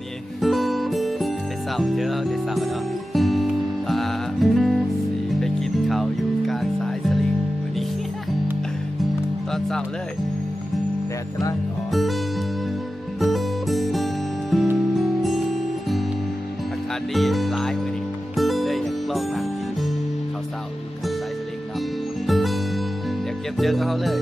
วันนี้ได้เศร้าเจอได้เศร้าเนาะสิไปกินข้าวอยู่กลางสายสลิงวันนี้ ตอนเศร้าเลยแดดกำลังออกอากาศดีหลายวันนี้เลยอยากลองนั่งกินข้าวเศร้าอยู่กลางสายสลิงเนาะอยากเก็บเจอกับเขาเลย